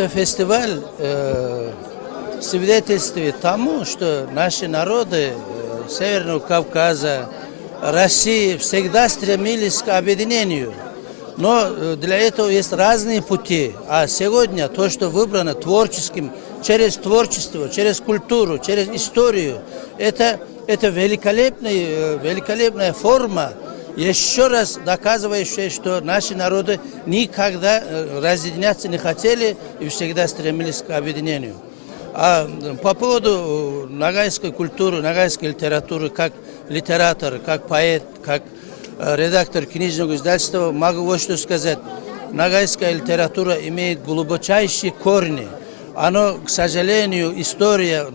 Это фестиваль свидетельствует тому, что наши народы Северного Кавказа, России всегда стремились к объединению. Но для этого есть разные пути. А сегодня то, что выбрано творческим, через творчество, через культуру, через историю, это великолепная форма, еще раз доказывающая, что наши народы никогда разъединяться не хотели и всегда стремились к объединению. А по поводу ногайской культуры, ногайской литературы, как литератор, как поэт, как редактор книжного издательства, могу вот что сказать. Ногайская литература имеет глубочайшие корни. Оно, к сожалению,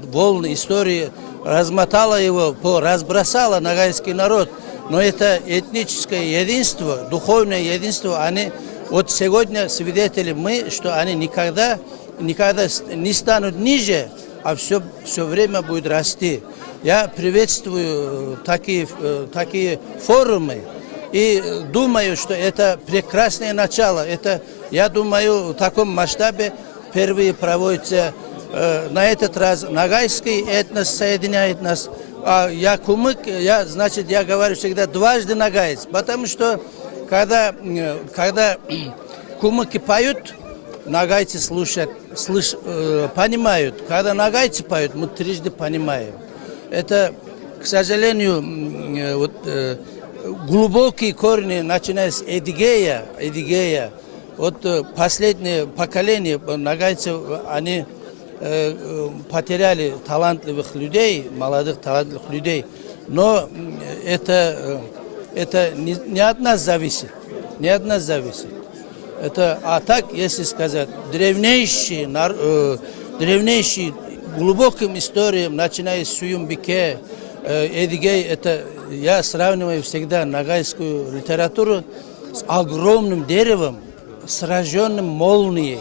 волны истории размотала его, разбросала ногайский народ. Но это этническое единство, духовное единство, они вот сегодня свидетели мы, что они никогда не станут ниже, а все время будет расти. Я приветствую такие форумы и думаю, что это прекрасное начало. Это, я думаю, в таком масштабе впервые проводится на этот раз ногайский этнос соединяет нас. А я кумык, я говорю всегда дважды нагаец, потому что когда кумыки поют, нагайцы понимают. Когда нагайцы поют, мы трижды понимаем. Это, к сожалению, глубокие корни, начиная с Эдигея. Вот последнее поколение нагайцев, они потеряли талантливых людей, молодых талантливых людей. Но это не от нас зависит. А так, если сказать, древнейшие глубоким историям, начиная с Суюмбике, Эдигей, это я сравниваю всегда ногайскую литературу с огромным деревом, сраженным молнией.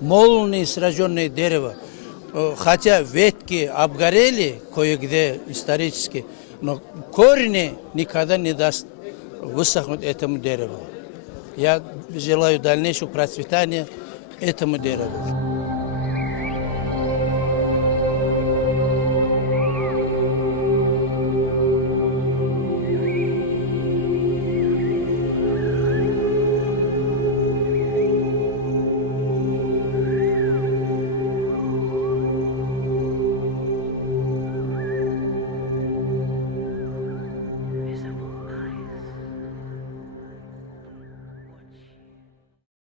Молнией сраженное дерево. Хотя ветки обгорели кое-где исторически, но корни никогда не даст высохнуть этому дереву. Я желаю дальнейшего процветания этому дереву.